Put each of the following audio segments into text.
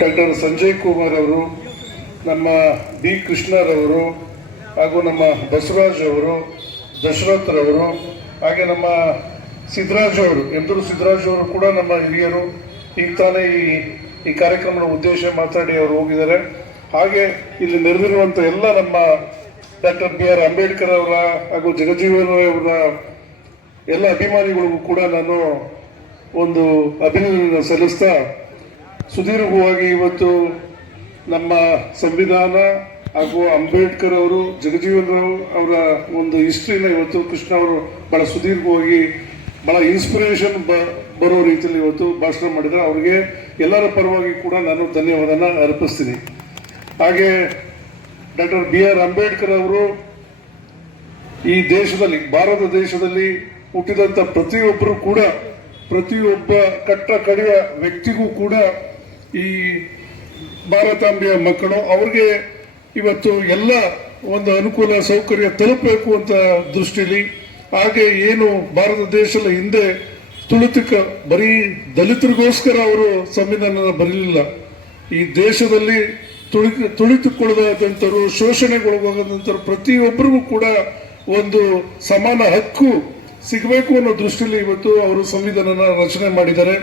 Doctor Sanjay Kumar ಅವರು, ನಮ್ಮ D ಕೃಷ್ಣರವರು, ಹಾಗೂ ನಮ್ಮ ಬಸವರಾಜ್ ಅವರು, ದಶರಥರವರು, ಹಾಗೆ ನಮ್ಮ ಸಿದ್ದರಾಜ್ ಅವರು, ಎಂದರು ಸಿದ್ದರಾಜ್ ಅವರು ಕೂಡ ನಮ್ಮ ಹಿರಿಯರು. ಈಗ ತಾನೇ ಈ ಕಾರ್ಯಕ್ರಮದ ಉದ್ದೇಶ ಮಾತಾಡಿ ಅವರು ಹೋಗಿದ್ದಾರೆ. ಹಾಗೆ ಇಲ್ಲಿ ನೆರೆದಿರುವಂಥ ಎಲ್ಲ ನಮ್ಮ ಡಾಕ್ಟರ್ ಬಿ ಆರ್ ಅಂಬೇಡ್ಕರ್ ಅವರ ಹಾಗೂ ಜಗಜೀವನ್ ಅವರ ಎಲ್ಲ ಅಭಿಮಾನಿಗಳಿಗೂ ಕೂಡ ನಾನು ಒಂದು ಅಭಿನಂದನೆ ಸಲ್ಲಿಸ್ತಾ, ಸುದೀರ್ಘವಾಗಿ ಇವತ್ತು ನಮ್ಮ ಸಂವಿಧಾನ ಹಾಗೂ ಅಂಬೇಡ್ಕರ್ ಅವರು, ಜಗಜೀವನ್ ರಾವ್ ಅವರ ಒಂದು ಹಿಸ್ಟ್ರಿನ ಇವತ್ತು ಕೃಷ್ಣ ಅವರು ಬಹಳ ಸುದೀರ್ಘವಾಗಿ ಬಹಳ ಇನ್ಸ್ಪಿರೇಷನ್ ಬರೋ ರೀತಿಯಲ್ಲಿ ಇವತ್ತು ಭಾಷಣ ಮಾಡಿದ್ದಾರೆ. ಅವರಿಗೆ ಎಲ್ಲರ ಪರವಾಗಿ ಕೂಡ ನಾನು ಧನ್ಯವಾದನ ಅರ್ಪಿಸ್ತೀನಿ. ಹಾಗೆ ಡಾಕ್ಟರ್ ಬಿ ಆರ್ ಅಂಬೇಡ್ಕರ್ ಅವರು ಈ ದೇಶದಲ್ಲಿ, ಭಾರತ ದೇಶದಲ್ಲಿ ಹುಟ್ಟಿದಂಥ ಪ್ರತಿಯೊಬ್ಬರು ಕೂಡ, ಪ್ರತಿಯೊಬ್ಬ ಕಟ್ಟ ಕಡೆಯ ವ್ಯಕ್ತಿಗೂ ಕೂಡ ಈ ಭಾರತಾಂಬೆಯ ಮಕ್ಕಳು, ಅವ್ರಿಗೆ ಇವತ್ತು ಎಲ್ಲ ಒಂದು ಅನುಕೂಲ ಸೌಕರ್ಯ ತಲುಪಬೇಕು ಅಂತ ದೃಷ್ಟಿಲಿ, ಹಾಗೆ ಏನು ಭಾರತ ದೇಶದ ಹಿಂದೆ ಬರೀ ದಲಿತರಿಗೋಸ್ಕರ ಅವರು ಸಂವಿಧಾನ ಬರಲಿಲ್ಲ. ಈ ದೇಶದಲ್ಲಿ ತುಳಿತುಕೊಳ್ಳದಂತರು, ಶೋಷಣೆಗೊಳಗಾದಂತರು ಪ್ರತಿಯೊಬ್ಬರಿಗೂ ಕೂಡ ಒಂದು ಸಮಾನ ಹಕ್ಕು ಸಿಗಬೇಕು ಅನ್ನೋ ದೃಷ್ಟಿಯಲ್ಲಿ ಇವತ್ತು ಅವರು ಸಂವಿಧಾನನ ರಚನೆ ಮಾಡಿದ್ದಾರೆ.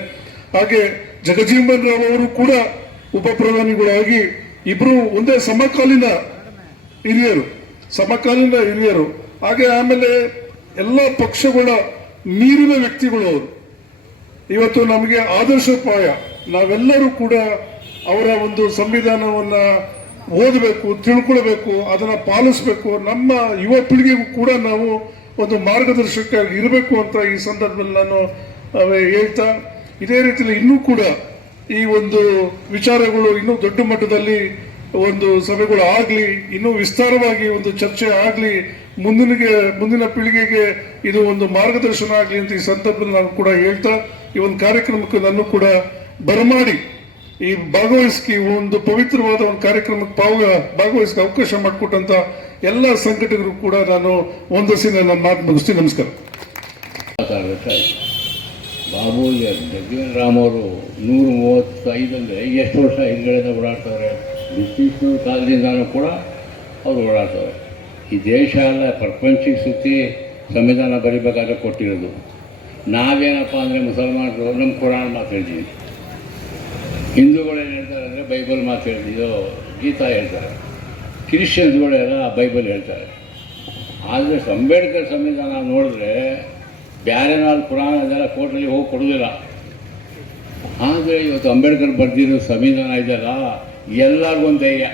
ಹಾಗೆ ಜಗಜೀವನ್ ರಾವ್ ಅವರು ಕೂಡ ಉಪ ಪ್ರಧಾನಿಗಳಾಗಿ ಇಬ್ರು ಒಂದೇ ಸಮಕಾಲೀನ ಹಿರಿಯರು. ಹಾಗೆ ಆಮೇಲೆ ಎಲ್ಲ ಪಕ್ಷಗಳ ಮೀರಿದ ವ್ಯಕ್ತಿಗಳು ಅವರು. ಇವತ್ತು ನಮಗೆ ಆದರ್ಶಪ್ರಾಯ. ನಾವೆಲ್ಲರೂ ಕೂಡ ಅವರ ಒಂದು ಸಂವಿಧಾನವನ್ನ ಓದಬೇಕು, ತಿಳ್ಕೊಳ್ಬೇಕು, ಅದನ್ನ ಪಾಲಿಸಬೇಕು. ನಮ್ಮ ಯುವ ಪೀಳಿಗೆಗೂ ಕೂಡ ನಾವು ಒಂದು ಮಾರ್ಗದರ್ಶಕ ಇರಬೇಕು ಅಂತ ಈ ಸಂದರ್ಭದಲ್ಲಿ ನಾನು ಹೇಳ್ತಾ, ಇದೇ ರೀತಿಯಲ್ಲಿ ಇನ್ನೂ ಕೂಡ ಈ ಒಂದು ವಿಚಾರಗಳು ಇನ್ನೂ ದೊಡ್ಡ ಮಟ್ಟದಲ್ಲಿ ಒಂದು ಸಭೆಗಳು ಆಗಲಿ, ಇನ್ನೂ ವಿಸ್ತಾರವಾಗಿ ಒಂದು ಚರ್ಚೆ ಆಗಲಿ, ಮುಂದಿನ ಪೀಳಿಗೆಗೆ ಇದು ಒಂದು ಮಾರ್ಗದರ್ಶನ ಆಗಲಿ ಅಂತ ಈ ಸಂದರ್ಭದಲ್ಲಿ ನಾನು ಕೂಡ ಹೇಳ್ತಾ, ಈ ಒಂದು ಕಾರ್ಯಕ್ರಮಕ್ಕೆ ನಾನು ಕೂಡ ಬರಮಾಡಿ ಈ ಭಾಗವಹಿಸಿ ಒಂದು ಪವಿತ್ರವಾದ ಒಂದು ಕಾರ್ಯಕ್ರಮಕ್ಕೆ ಭಾಗವಹಿಸಕ್ಕೆ ಅವಕಾಶ ಮಾಡಿಕೊಟ್ಟಂತ ಎಲ್ಲ ಸಂಘಟಕರು ಕೂಡ ನಾನು ಒಂದಿಸಿ ನನ್ನ ಮಾತು ಮುಗಿಸ್ತೀನಿ. ನಮಸ್ಕಾರ. ಬಾಬು ಜಗಜೀವನ್ ರಾಮ್ ಅವರು 135 ಅಂದರೆ ಎಷ್ಟು ವರ್ಷ ಹಿಂದ್ಗಡೆಯಿಂದ ಓಡಾಡ್ತಾರೆ. ಬ್ರಿಟಿಷ್ನ ಕಾಲದಿಂದನೂ ಕೂಡ ಅವರು ಓಡಾಡ್ತಾರೆ. ಈ ದೇಶ ಎಲ್ಲ ಪ್ರಪಂಚಕ್ಕೆ ಸುತ್ತಿ ಸಂವಿಧಾನ ಬರೀಬೇಕಾದ್ರೆ ಕೊಟ್ಟಿರೋದು. ನಾವೇನಪ್ಪ ಅಂದರೆ ಮುಸಲ್ಮಾನರು ನಮ್ಮ ಕುರಾನ್ ಮಾತು ಹೇಳ್ತೀವಿ, ಹಿಂದೂಗಳು ಏನು ಹೇಳ್ತಾರೆ ಅಂದರೆ ಬೈಬಲ್ ಮಾತು ಹೇಳ್ತಿದ್ದೋ ಗೀತಾ ಹೇಳ್ತಾರೆ, ಕ್ರಿಶ್ಚಿಯನ್ಸ್ಗಳೆಲ್ಲ ಬೈಬಲ್ ಹೇಳ್ತಾರೆ. ಆದರೆ ಅಂಬೇಡ್ಕರ್ ಸಂವಿಧಾನ ನೋಡಿದ್ರೆ ಬೇರೆ ನಾಲ್ ಕುರಾನ್ ಅದೆಲ್ಲ ಕೋರ್ಟಲ್ಲಿ ಹೋಗಿ ಕೊಡೋದಿಲ್ಲ. ಆದರೆ ಇವತ್ತು ಅಂಬೇಡ್ಕರ್ ಬರೆದಿರೋ ಸಂವಿಧಾನ ಇದೆಯಲ್ಲ, ಎಲ್ಲರಿಗೊಂದು ಧೈರ್ಯ,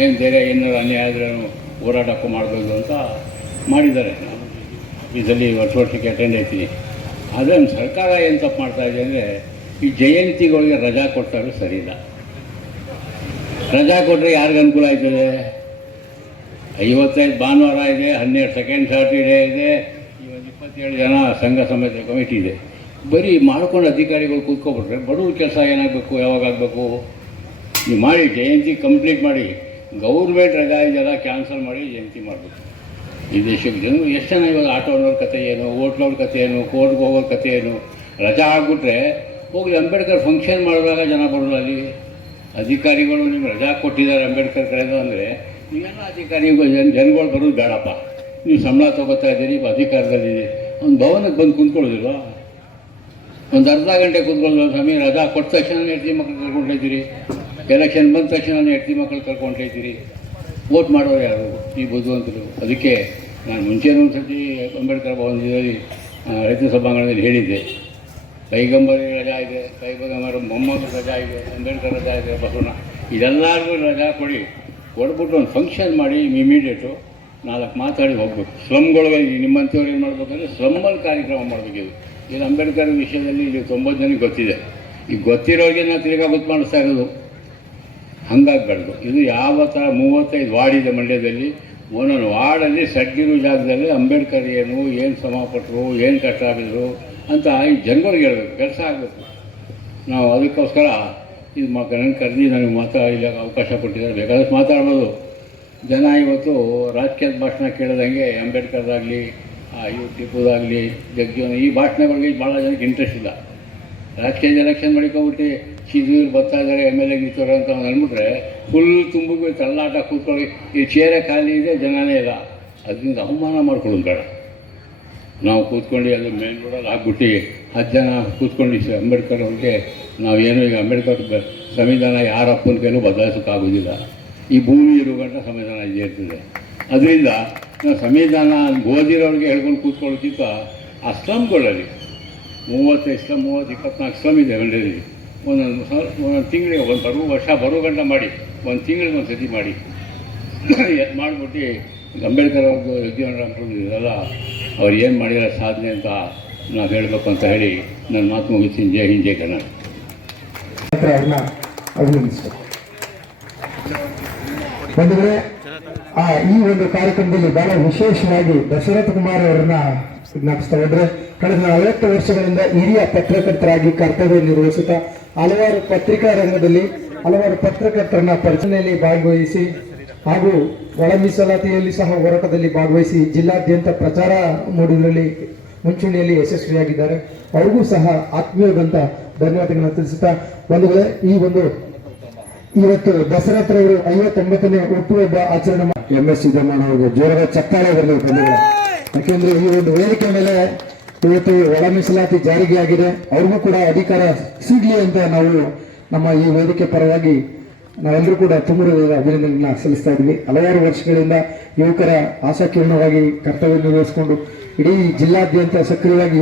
ಏನು ಧೈರ್ಯ, ಏನಾದ್ರು ಅನ್ಯಾಯ ಆದ್ರೂ ಹೋರಾಟಕ್ಕೂ ಮಾಡಬೇಕು ಅಂತ ಮಾಡಿದ್ದಾರೆ. ಇದರಲ್ಲಿ ವರ್ಷಕ್ಕೆ ಅಟೆಂಡ್ ಆಗ್ತೀನಿ. ಆದರೆ ನಮ್ಮ ಸರ್ಕಾರ ಏನು ತಪ್ಪು ಮಾಡ್ತಾಯಿದೆ ಅಂದರೆ, ಈ ಜಯಂತಿಗಳಿಗೆ ರಜಾ ಕೊಡ್ತಾರೆ ಸರಿ ಇಲ್ಲ. ರಜಾ ಕೊಟ್ಟರೆ ಯಾರಿಗೆ ಅನುಕೂಲ ಆಯ್ತದೆ? 55 ಭಾನುವಾರ ಇದೆ, 12 ಸೆಕೆಂಡ್ ಸಾಟರ್ಡೇ ಇದೆ, 27 ಜನ ಸಂಘ ಸಮಿತಿ ಕಮಿಟಿ ಇದೆ. ಬರೀ ಮಾಡ್ಕೊಂಡು ಅಧಿಕಾರಿಗಳು ಕೂತ್ಕೊಬಿಟ್ರೆ ಬಡವ್ರ ಕೆಲಸ ಏನಾಗಬೇಕು, ಯಾವಾಗ ಆಗಬೇಕು? ನೀವು ಮಾಡಿ ಜಯಂತಿ ಕಂಪ್ಲೀಟ್ ಮಾಡಿ, ಗೌರ್ಮೆಂಟ್ ರಜಾ ಇದೆಲ್ಲ ಕ್ಯಾನ್ಸಲ್ ಮಾಡಿ ಜಯಂತಿ ಮಾಡಬೇಕು. ಈ ದೇಶಕ್ಕೆ ಜನರು ಎಷ್ಟು ಜನ ಇವಾಗ ಆಟೋನವ್ರ ಕತೆ ಏನು, ಹೋಟ್ಲವ್ರ ಕತೆ ಏನು, ಕೋರ್ಟ್ಗೆ ಹೋಗೋರ ಕತೆ ಏನು? ರಜಾ ಆಗಿಬಿಟ್ರೆ ಹೋಗಿ ಅಂಬೇಡ್ಕರ್ ಫಂಕ್ಷನ್ ಮಾಡಿದಾಗ ಜನ ಬರೋಲ್ಲ. ಅಲ್ಲಿ ಅಧಿಕಾರಿಗಳು ನಿಮ್ಗೆ ರಜಾ ಕೊಟ್ಟಿದ್ದಾರೆ ಅಂಬೇಡ್ಕರ್ ಕಡೆದು ಅಂದರೆ, ನೀವೆಲ್ಲ ಅಧಿಕಾರಿಗಳು ಜನಗಳು ಬರೋದು ಬೇಡಪ್ಪ, ನೀವು ಸಂಬಳ ತೊಗೋತಾ ಇದ್ದೀರಿ, ಅಧಿಕಾರದಲ್ಲಿದೆ, ಒಂದು ಭವನಕ್ಕೆ ಬಂದು ಕುಂತ್ಕೊಳ್ಳೋದಿಲ್ವ? ಒಂದು ಅರ್ಧ ಗಂಟೆ ಕುಂತ್ಕೊಳ್ಳೋದು. ಸ್ವಾಮಿ ರಜಾ ಕೊಟ್ಟ ತಕ್ಷಣ ಹೆಂಡತಿ ಮಕ್ಕಳು ಕರ್ಕೊಂಡೋಗ್ತೀರಿ, ಎಲೆಕ್ಷನ್ ಬಂದ ತಕ್ಷಣ ಹೆಂಡತಿ ಮಕ್ಕಳು ಕರ್ಕೊಂಡೋಗ್ತೀರಿ. ವೋಟ್ ಮಾಡೋರು ಯಾರು? ಈ ಬುದ್ಧಿವಂತರು. ಅದಕ್ಕೆ ನಾನು ಮುಂಚೆನೂ ಒಂದು ಸರ್ತಿ ಅಂಬೇಡ್ಕರ್ ಭವನದಲ್ಲಿ ರೈತ ಸಭಾಂಗಣದಲ್ಲಿ ಹೇಳಿದ್ದೆ, ಪೈಗಂಬರಿ ರಜಾ ಇದೆ, ಪೈಗಂಬರ ಮೊಹಮ್ಮದ್ ರಜಾ ಇದೆ, ಅಂಬೇಡ್ಕರ್ ರಜಾ ಇದೆ, ಬಸವಣ್ಣ, ಇದೆಲ್ಲರಿಗೂ ರಜಾ ಕೊಡ್ಬಿಟ್ಟು ಒಂದು ಫಂಕ್ಷನ್ ಮಾಡಿ ಇಮಿಡಿಯೇಟು 4 ಮಾತಾಡಿ ಹೋಗಬೇಕು. ಸ್ಲಮ್ಗಳಿಗೆ ನಿಮ್ಮಂಥವ್ರು ಏನು ಮಾಡಬೇಕಂದ್ರೆ ಸ್ಲಮ್ಮಲ್ಲಿ ಕಾರ್ಯಕ್ರಮ ಮಾಡಬೇಕಿದು. ಇದು ಅಂಬೇಡ್ಕರ್ ವಿಷಯದಲ್ಲಿ ಇಲ್ಲಿ 90 ಜನಕ್ಕೆ ಗೊತ್ತಿದೆ. ಈಗ ಗೊತ್ತಿರೋರಿಗೆ ನಾವು ತಿರ್ಗಾ ಗೊತ್ತು ಮಾಡಿಸ್ತಾ ಇರೋದು, ಹಂಗಾಗಬಾರ್ದು. ಇದು ಯಾವ ಥರ 35 ವಾರ್ಡಿದೆ ಮಂಡ್ಯದಲ್ಲಿ, ಒಂದೊಂದು ವಾರ್ಡಲ್ಲಿ ಸಡ್ಗಿರೋ ಜಾಗದಲ್ಲಿ ಅಂಬೇಡ್ಕರ್ ಏನು ಶ್ರಮಪಟ್ಟರು, ಏನು ಕಷ್ಟ ಆಗಿದ್ರು ಅಂತ ಈ ಜನಗಳಿಗೆ ಹೇಳಬೇಕು, ಕೆಲಸ ಆಗಬೇಕು. ನಾವು ಅದಕ್ಕೋಸ್ಕರ ಇದು ನನಗೆ ಕರೆದಿ ನನಗೆ ಮಾತಾಡಲಿಲ್ಲ ಅವಕಾಶ ಕೊಟ್ಟಿದ್ದಾರೆ. ಬೇಕಾದಷ್ಟು ಮಾತಾಡ್ಬೋದು. ಜನ ಇವತ್ತು ರಾಜಕೀಯದ ಭಾಷಣ ಕೇಳಿದಂಗೆ ಅಂಬೇಡ್ಕರ್ದಾಗಲಿ, ಇವು ಟಿಪ್ಪುದಾಗಲಿ, ಜಗಜೀವನ ಈ ಭಾಷಣಗಳಿಗೆ ಭಾಳ ಜನಕ್ಕೆ ಇಂಟ್ರೆಸ್ಟ್ ಇಲ್ಲ. ರಾಜಕೀಯ ಎಲೆಕ್ಷನ್ ಮಾಡ್ಕೊಬಿಟ್ಟು ಸಿದ್ದೂರು ಬರ್ತಾ ಇದ್ದಾರೆ ಎಮ್ ಎಲ್ ಎ ನಿಂತವ್ರೆ ಅಂತ ಅಂದ್ಬಿಟ್ರೆ ಫುಲ್ ತುಂಬಿಗೆ ತಳ್ಳಾಟ ಕೂತ್ಕೊಳ್ಳಿ ಈ ಚೇರೆ ಖಾಲಿ ಇದೆ ಜನನೇ ಇಲ್ಲ. ಅದರಿಂದ ಅವಮಾನ ಮಾಡ್ಕೊಳ್ಳೋದು ಬೇಡ. ನಾವು ಕೂತ್ಕೊಂಡು ಅದು ಮೇನ್ ರೋಡಲ್ಲಿ ಆಗ್ಬಿಟ್ಟು 10 ಜನ ಕೂತ್ಕೊಂಡು ಅಂಬೇಡ್ಕರ್ ಅವ್ರಿಗೆ ನಾವೇನು ಈಗ ಅಂಬೇಡ್ಕರ್ ಸಂವಿಧಾನ ಯಾರ ಅಪ್ಪನ ಕೈಲೂ ಬದಲಾಯಿಸೋಕ್ಕಾಗೋದಿಲ್ಲ. ಈ ಭೂಮಿ ಇರೋ ಗಂಟ ಸಂವಿಧಾನ ಇದೇ ಇರ್ತದೆ. ಅದರಿಂದ ನಾವು ಸಂವಿಧಾನ ಓದಿರೋರಿಗೆ ಹೇಳ್ಕೊಂಡು ಕೂತ್ಕೊಳ್ಳೋಕ್ಕಿಂತ ಆ ಸ್ಲಮ್ಗಳಲ್ಲಿ 35 ಸ್ಲಮ್ 24 ಸ್ಲಮ್ ಇದೆ ಮಂಡ್ಯದಲ್ಲಿ. ಒಂದೊಂದು ತಿಂಗಳಿಗೆ ಬರೋ ಗಂಟ ಮಾಡಿ, ಒಂದು ತಿಂಗಳಿಗೆ ಒಂದು ಸತಿ ಮಾಡಿ ಮಾಡಿಬಿಟ್ಟು ಅಂಬೇಡ್ಕರ್ ಅವ್ರದ್ದು ಯಜ್ಞ ಇದೆಲ್ಲ ಅವ್ರು ಏನು ಮಾಡಿರೋ ಸಾಧನೆ ಅಂತ ನಾವು ಹೇಳಬೇಕು ಅಂತ ಹೇಳಿ ನನ್ನ ಮಾತು ಮುಗಿಸ್ತೀನಿ. ಜೈ ಹಿಂದ್, ಜೈ ಕರ್ನಾಟಕ. ಅವ್ರನ್ನ ಅಭಿನಂದಿಸ್ಬೇಕು. ಬಂಧುಗಳೇ, ಈ ಒಂದು ಕಾರ್ಯಕ್ರಮದಲ್ಲಿ ಬಹಳ ವಿಶೇಷವಾಗಿ ದಶರಥ ಕುಮಾರ್ ಅವರನ್ನ ಜ್ಞಾಪಿಸ್ತಾ ಹೋದ್ರೆ, ಕಳೆದ 40 ವರ್ಷಗಳಿಂದ ಹಿರಿಯ ಪತ್ರಕರ್ತರಾಗಿ ಕರ್ತವ್ಯ ನಿರ್ವಹಿಸುತ್ತಾ ಹಲವಾರು ಪತ್ರಿಕಾ ರಂಗದಲ್ಲಿ ಹಲವಾರು ಪತ್ರಕರ್ತರನ್ನ ಪರಿಚಯದಲ್ಲಿ ಭಾಗವಹಿಸಿ ಹಾಗೂ ಒಳ ಮೀಸಲಾತಿಯಲ್ಲಿ ಸಹ ಹೋರಾಟದಲ್ಲಿ ಭಾಗವಹಿಸಿ ಜಿಲ್ಲಾದ್ಯಂತ ಪ್ರಚಾರ ಮಾಡುವುದರಲ್ಲಿ ಮುಂಚೂಣಿಯಲ್ಲಿ ಯಶಸ್ವಿಯಾಗಿದ್ದಾರೆ. ಅವ್ರಿಗೂ ಸಹ ಆತ್ಮೀಯವಾದಂತ ಧನ್ಯವಾದಗಳನ್ನು ತಿಳಿಸುತ್ತಾ, ಬಂಧುಗಳೇ, ಇವತ್ತು ದಸರಥರವರು 59ನೇ ಹುಟ್ಟುಹಬ್ಬ ಆಚರಣೆ MS ಸಿದ್ದರಾಮಯ್ಯ ಜೋರಾದ ಚಪ್ಪಾಳೆ ಬರಲಿ ಬಂಧುಗಳೇ. ಯಾಕೆಂದ್ರೆ ಈ ಒಂದು ವೇದಿಕೆ ಮೇಲೆ ಇವತ್ತು ಒಳ ಮೀಸಲಾತಿ ಜಾರಿಗೆ ಆಗಿದೆ, ಅವ್ರಿಗೂ ಕೂಡ ಅಧಿಕಾರ ಸಿಗ್ಲಿ ಅಂತ ನಾವು ನಮ್ಮ ಈ ವೇದಿಕೆ ಪರವಾಗಿ ನಾವೆಲ್ಲರೂ ಕೂಡ ತುಂಬ ಅಭಿನಂದನೆಗಳನ್ನ ಸಲ್ಲಿಸ್ತಾ ಇದ್ವಿ. ಹಲವಾರು ವರ್ಷಗಳಿಂದ ಯುವಕರ ಆಶಾಕಿರಣವಾಗಿ ಕರ್ತವ್ಯ ನಿರ್ವಹಿಸಿಕೊಂಡು ಇಡೀ ಜಿಲ್ಲಾದ್ಯಂತ ಸಕ್ರಿಯವಾಗಿ